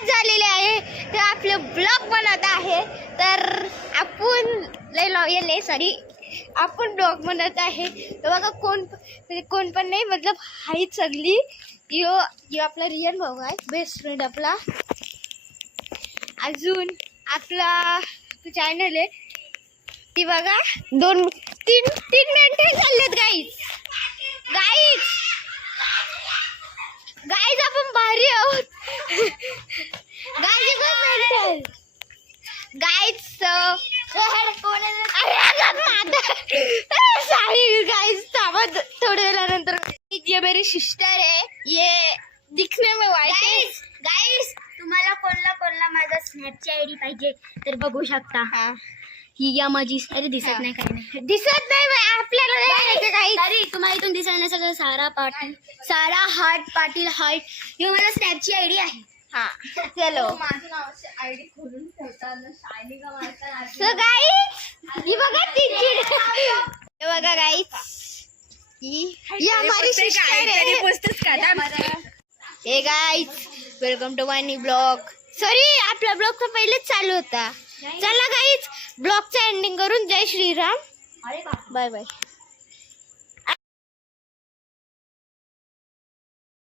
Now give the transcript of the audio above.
सुरुवात झालेली आहे तर आपले ब्लॉग बनत आहे. तर आपण आपण ब्लॉग बनत आहे. तर बघा कोण पण नाही, मतलब हाई सगळी. यो आपला रियन भाऊ आहे, बेस्ट फ्रेंड आपला. अजून आपला चॅनल आहे ती बघा. 2-3 मिनिटं चाललेत गाईज आपण भारी आहोत. थोड्या वेळानंतर ये मेरी सिस्टर है, ये दिखने में वाइट है. गाईस तुम्हाला कोणला माझा स्नॅपची आयडी पाहिजे तर बघू शकता. हा ही या माझी. अरे दिसत नाही, काही नाही दिसत नाही आपल्याला काही. अरे तुम्हाला इथून दिसत नाही सगळं. सारा हार्ट पाटील हार्ट ही माझा स्नॅपची आयडी आहे. हा चलो. माझं नाव आयडी खोलून ठेवताना शायनिका मारताना. सो गाइस ही बघा हे बघा गाइस ही हमारी सिस्टर है. Hey guys welcome to my new blog. Sorry आपला ब्लॉग तर पहिलेच चालू होता. चला गाइस ब्लॉगचा एंडिंग करून. जय श्रीराम. अरे बाप. Bye bye.